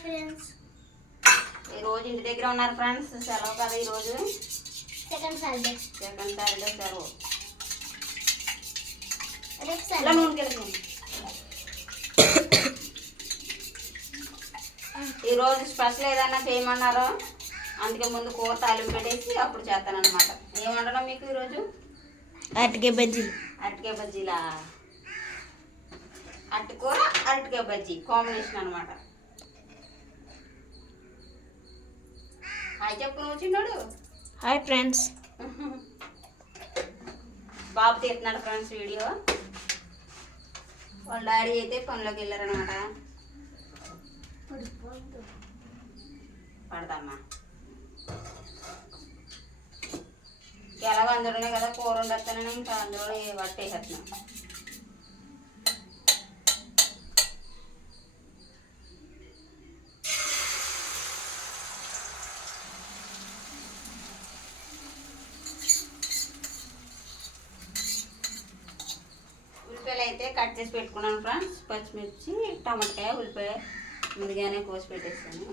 Friends ఈ రోజు ఇంటి దగ్గర ఉన్నారు ఫ్రెండ్స్ సెలవు కదా ఈరోజు సెకండ్ సాటర్డే సెకండ్ సాటర్డే సెలవు. రేపు ఇలా సండే నూనెకి వెళ్ళిపోయింది. ఈ రోజు స్పెషల్ ఏదైనా చేయమన్నారు? అందుకే ముందు కూర తాలింపు పెట్టేసి అప్పుడు చేస్తాను అనమాట ఏమంటారా మీకు ఈరోజు అటుకే బజ్జీలు అరటికాయ బజ్జీలా? అరటి కూర అరటికాయ బజ్జీ కాంబినేషన్ అనమాట హాయ్ చెప్పు నువ్వు చిన్నాడు హాయ్ ఫ్రెండ్స్. బాబు తీస్తున్నాడు ఫ్రెండ్స్ వీడియో. వాళ్ళ డాడీ అయితే పనిలోకి వెళ్ళారనమాట పడదమ్మా. ఎలాగో అందులోనే కదా కూర వండేస్తానని ఇంకా అందులో పట్టేసేస్తున్నాం ఉల్లిపాయలు అయితే కట్ చేసి పెట్టుకున్నాను ఫ్రెండ్స్. పచ్చిమిర్చి టమాటకాయ ఉల్లిపాయ ముందుగానే కోసి పెట్టేసాను.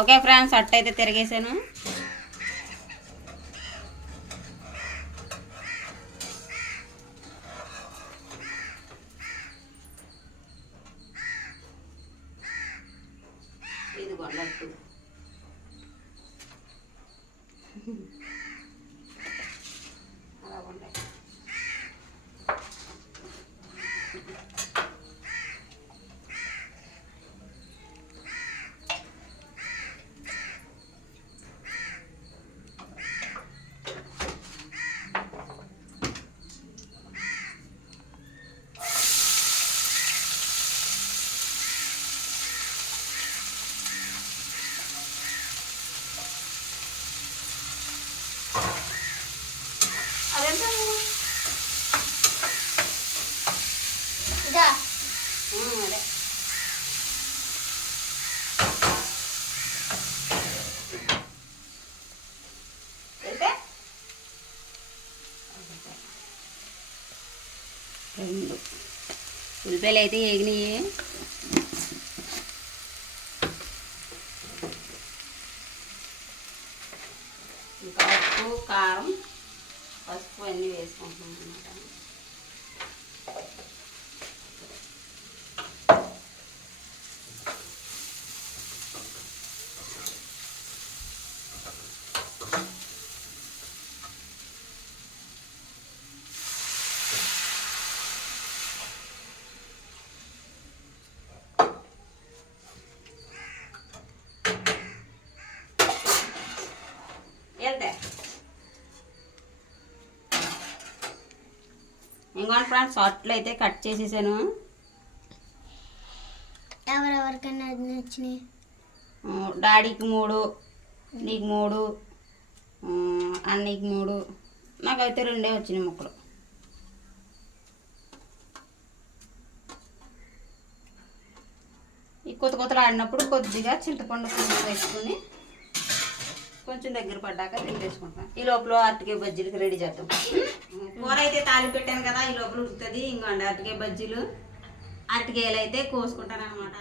ఓకే ఫ్రెండ్స్ అట్టయితే తిరిగేసాను. అయితే ఏగినాయి ఇంకా ఉప్పు కారం పసుపు అన్నీ వేసుకుంటున్నాం అన్నమాట వెళ్తే ఇంకోటి ఫ్రెండ్స్ అట్లు అయితే కట్ చేసేసాను. ఎవరెవరికైనా నచ్చినాయి. డాడీకి మూడు నీకు మూడు అన్నీకి మూడు నాకైతే రెండే వచ్చినాయి ముక్కలు. ఈ కొత్త కొత్తలు ఆడినప్పుడు కొద్దిగా చింతపండు పులుసు వేసుకొని కొంచెం దగ్గర పడ్డాక తింటేసుకుంటాం ఈ లోపల అరటికాయ బజ్జీలకి రెడీ చేద్దాం. కూర అయితే తాలి పెట్టాను కదా ఈ లోపల ఉడుకుతుంది. ఇంకోండి అరటికాయ బజ్జీలు. అరటికాయలు అయితే కోసుకుంటాను అనమాట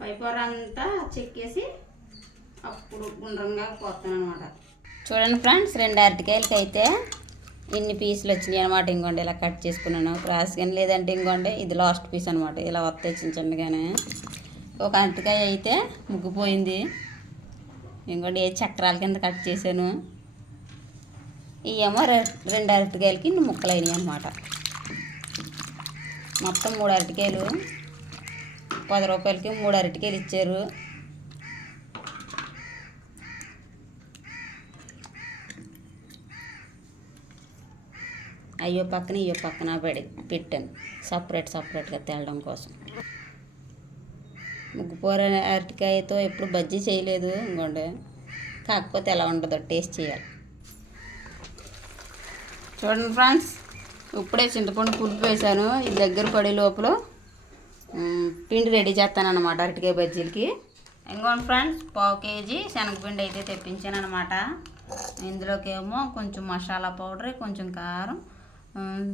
పైపొర అంతా చెక్కేసి అప్పుడు గుండ్రంగా పోతాను అనమాట చూడండి ఫ్రెండ్స్ రెండు అరటికాయలకి అయితే ఇన్ని పీసులు వచ్చినాయి అనమాట ఇంకోండి ఇలా కట్ చేసుకున్నాను. క్రాస్ కానీ లేదంటే ఇంకోండి ఇది లాస్ట్ పీస్ అనమాట ఇలా వస్తాయి చిన్న చిన్నగానే. ఒక అంటకాయ అయితే ముగ్గిపోయింది. ఇంకోటి ఏ చక్రాల కింద కట్ చేశాను. ఇవేమో రె- రెండు అరటికాయలకి ఇన్ని ముక్కలు అయినాయి అనమాట మొత్తం మూడు అరటికాయలు. పది రూపాయలకి మూడు అరటికాయలు ఇచ్చారు. అయ్యో పక్కన అయ్యో పక్కన పెడి పెట్టాను. సపరేట్ సపరేట్గా తేలడం కోసం. ముగ్గుపూర అరటికాయతో ఎప్పుడు బజ్జీ చేయలేదు ఇంకోండి. కాకపోతే ఎలా ఉంటుందో టేస్ట్ చేయాలి. చూడండి ఫ్రెండ్స్ ఇప్పుడే చింతపండు పులుపు వేసాను ఇది దగ్గర పడే లోపల పిండి రెడీ చేస్తాను అనమాట అరటికాయ బజ్జీలకి. ఇంకోండి ఫ్రెండ్స్ పావు కేజీ శనగపిండి అయితే తెప్పించాను అనమాట ఇందులోకి ఏమో కొంచెం మసాలా పౌడర్ కొంచెం కారం ఉమ్,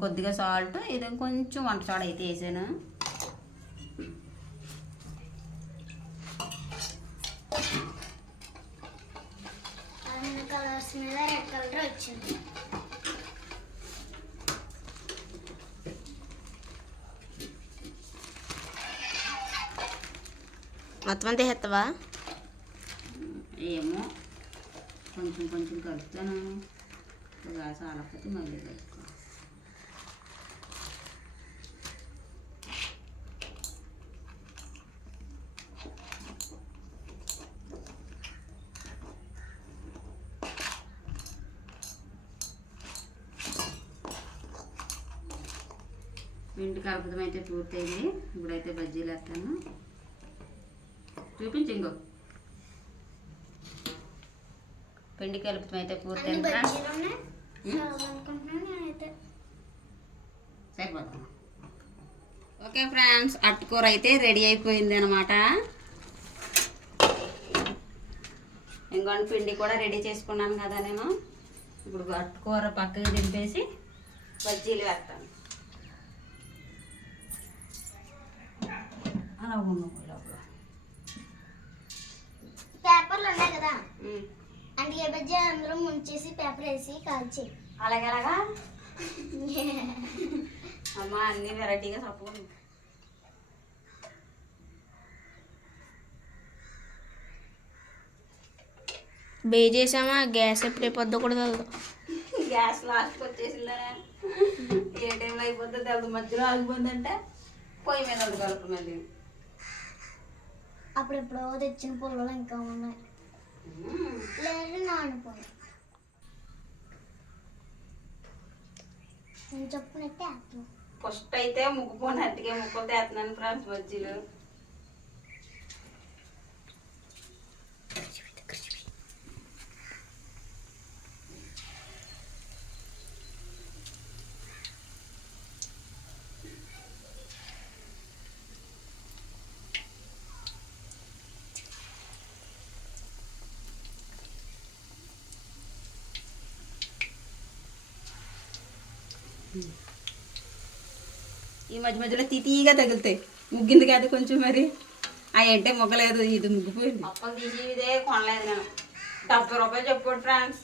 కొద్దిగా సాల్ట్ ఇది కొంచెం వంట సోడా అయితే వేసాను. అన్ని కలర్స్ మీద రెడ్ కలర్ వచ్చింది. మొత్తం అంతా వేస్తావా ఏమో కొంచెం కొంచెం కలుపుతాను ఒక సాలకపోతే మళ్ళీ కలుపుకో పిండి కలపడం అయితే పూర్తయింది. ఇప్పుడైతే బజ్జీలు వేస్తాను చూపించు ఇంకో. పిండి కలుపుతాం అయితే పూర్తయింది సరిపోతాం ఓకే ఫ్రెండ్స్ అట్టుకూర అయితే రెడీ అయిపోయింది అనమాట ఇంకొన్ని పిండి కూడా రెడీ చేసుకున్నాను కదా నేను. ఇప్పుడు అట్టుకూర పక్కకి దింపేసి బజ్జీలు వేస్తాను. అలా ఉన్నాం లోపల పేపర్లు ఉన్నాయి కదా ఉమ్. అంటే ఏ బజ్జీ అందులో ముంచేసి పేపర్ వేసి కాల్చి. అలాగే అలాగా అమ్మ అన్ని వెరైటీగా చెప్పుకుంది బే చేసామా? గ్యాస్ ఎప్పుడే పొద్దు కూడా తెలదు గ్యాస్ లాస్ట్కి వచ్చేసిందా? ఏ టైంలో అయిపోతుందో తెలియదు మధ్యలో ఆగిపోయిందంటే పొయ్యి మీద కలుపు మళ్ళీ అప్పుడెప్పుడో తెచ్చిన పుల్లలు ఇంకా ఉన్నాయి. లేదు నానిపోయి నేను చెప్పినట్టే ఫస్ట్ అయితే ముగ్గుపోయినట్టుగా ముక్కలు తెస్తున్నాను ఫ్రెండ్స్ మధ్యలో. ఈ మధ్య మధ్యలో తీతీగా తగులుతాయి. ముగ్గింది కాదు కొంచెం మరి. అవి అంటే మొగ్గలేదు ఇది ముగ్గిపోయింది. మొక్కలు తీసి ఇదే కొనలేదు నేను. డెబ్బై రూపాయలు చెప్పాడు ఫ్రెండ్స్.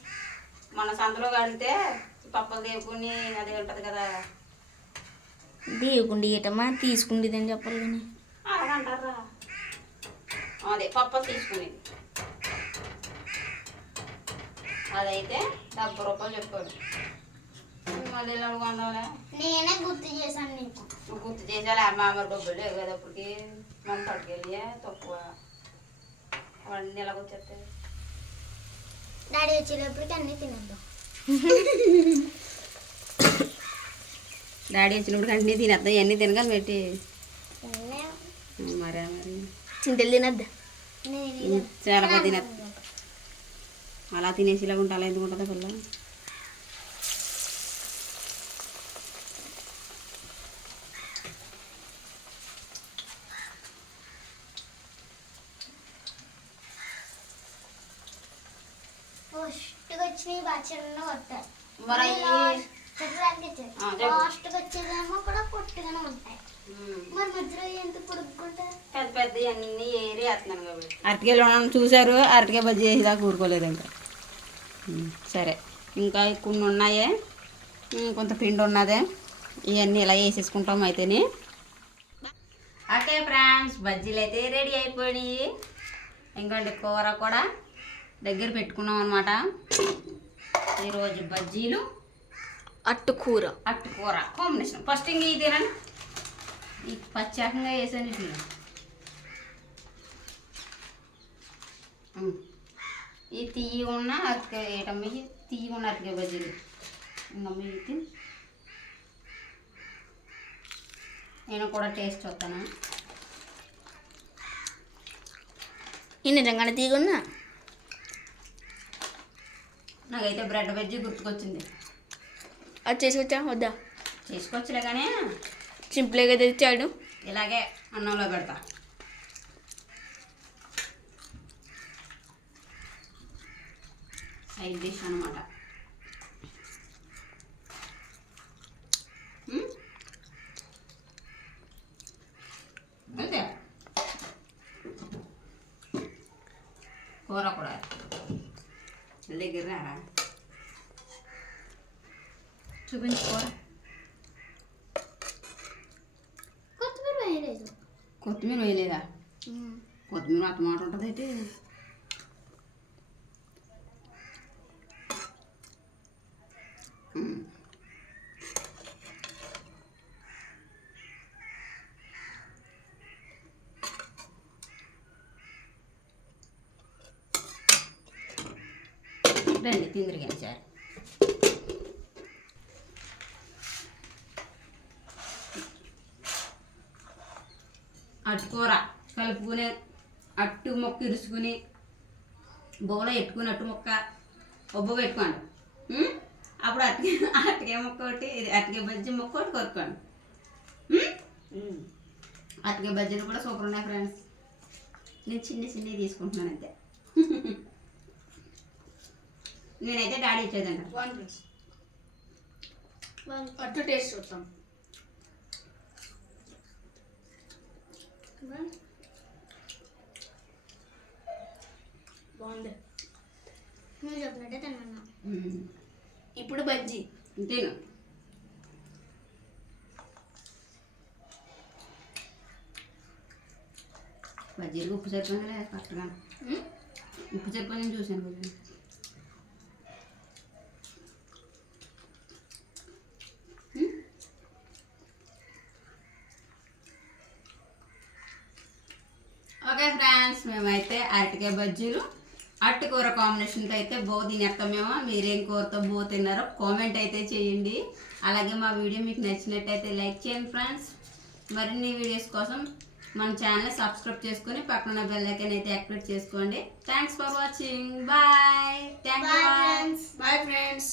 మన సంతలో కడితే పప్పలు తీసుకుని అది ఉంటుంది కదా. దీయకుండా ఇయటమా తీసుకుండేది అని చెప్పాలి కానీ. అలాగంటారా అదే పప్పలు తీసుకునేది. అదైతే డెబ్బై రూపాయలు కొందాంలే నేనే గుర్తు చేశాను నీకు. నువ్వు గుర్తు చేసేలా అమ్మ అమ్మ డబ్బులు లేవు కదా అప్పటికి మనం పట్టుకెళ్ళి తక్కువ. అవన్నీ ఎలాగ వచ్చేస్తాయి. డాడీ వచ్చేటప్పటికి అన్నీ తినేద్దాం. డాడీ వచ్చినప్పుడు అన్నీ తినేద్దాం. ఇవన్నీ తినగలం పెట్టి. మరే మరి. చింతలు తినద్దా? నేను చాలా బాగా తినేద్దాం. అలా తినేసి ఇలా ఉంటే అలా ఎందుకు ఉంటుందా పిల్ల ఫస్ట్గా వచ్చినవి బాగా చిన్న వస్తాయి మరి వచ్చేదేమో కూడా పొట్టిగానే ఉంటాయి. మరి మధ్యలో ఎందుకు పెద్ద పెద్ద అన్నీ ఏరి వేస్తున్నాను కాబట్టి. అరటికాయలు చూశారు? అరటికాయ బజ్జీ చేసేదాకా ఊరుకోలేదు ఇంకా. సరే. ఇంకా కొన్ని ఉన్నాయే. కొంత పిండి ఉన్నదే. ఇవన్నీ ఇలా వేసేసుకుంటాం అయితేనే. ఓకే ఫ్రెండ్స్ బజ్జీలు అయితే రెడీ అయిపోయినాయి. ఇంకోండి కూర కూడా దగ్గర పెట్టుకున్నాం అనమాట ఈరోజు బజ్జీలు అట్టు కూర. అట్టు కూర. కాంబినేషన్ ఫస్ట్ ఇంక ఇదేనండి. ఈ పచ్చాకంగా వేసాను ఇట్లా ఉమ్. ఈ తీయ ఉన్న అరటికాయ ఏటమ్మ ఈ తీయ ఉన్న అరటికాయ బజ్జీలు. ఇంకమ్మ ఇది నేను కూడా టేస్ట్ చూస్తాను. ఈ నిజంగానే తీగున్నా నాకైతే బ్రెడ్ బజ్జీ గుర్తుకొచ్చింది. అది చేసుకొచ్చా? వద్దా? చేసుకోవచ్చులే కానీ సింపుల్గా తెచ్చాడు. ఇలాగే అన్నంలో పెడతా. సైడ్ డిష్ అనమాట అంతే కూర కూడా దగ్గర రారా చూపించు కూర కొత్తిమీర వేయలేదు కొత్తిమీర వేయలేదా కొత్తిమీర అత్త మాట ఉంటుంది అయితే రండి తిందిరి కానీ సార్ అట్టుకూర కలుపుకుని అట్టు మొక్క ఇరుచుకుని బొగలో ఎట్టుకుని అట్టు మొక్క ఒబ్బ పెట్టుకోండి? అప్పుడు అట్టుకే అట్టుకే మొక్క ఒకటి అట్టుకే బజ్జి మొక్క ఒకటి కొరుకోండి? అట్టుకే బజ్జీలు కూడా సూపర్ ఉన్నాయి ఫ్రెండ్స్. నేను చిన్న చిన్నవి తీసుకుంటున్నాను అంతే. నేనైతే డాడీ ఇచ్చేదంట అట్టు టేస్ట్ చూస్తాం బాగుంది. నువ్వు చెప్పినట్టే తిన్నాను. ఇప్పుడు బజ్జీ. తిను. బజ్జీలకు ఉప్పు సరిపోయిందిలే కరెక్ట్గా ఉప్పు సరిపోయిందని చూశాను కొంచెం ఓకే ఫ్రెండ్స్ మేమైతే అరటికాయ బజ్జీలు అట్టి కూర కాంబినేషన్తో అయితే బో తినేస్తామేమో. మీరేం కూరతో బో తిన్నారో కామెంట్ అయితే చేయండి. అలాగే మా వీడియో మీకు నచ్చినట్టయితే లైక్ చేయండి ఫ్రెండ్స్. మరిన్ని వీడియోస్ కోసం మన ఛానల్ సబ్స్క్రైబ్ చేసుకొని పక్కన బెల్ ఐకాన్ అయితే యాక్టివేట్ చేసుకోండి. Thanks for watching bye thank bye you friends bye friends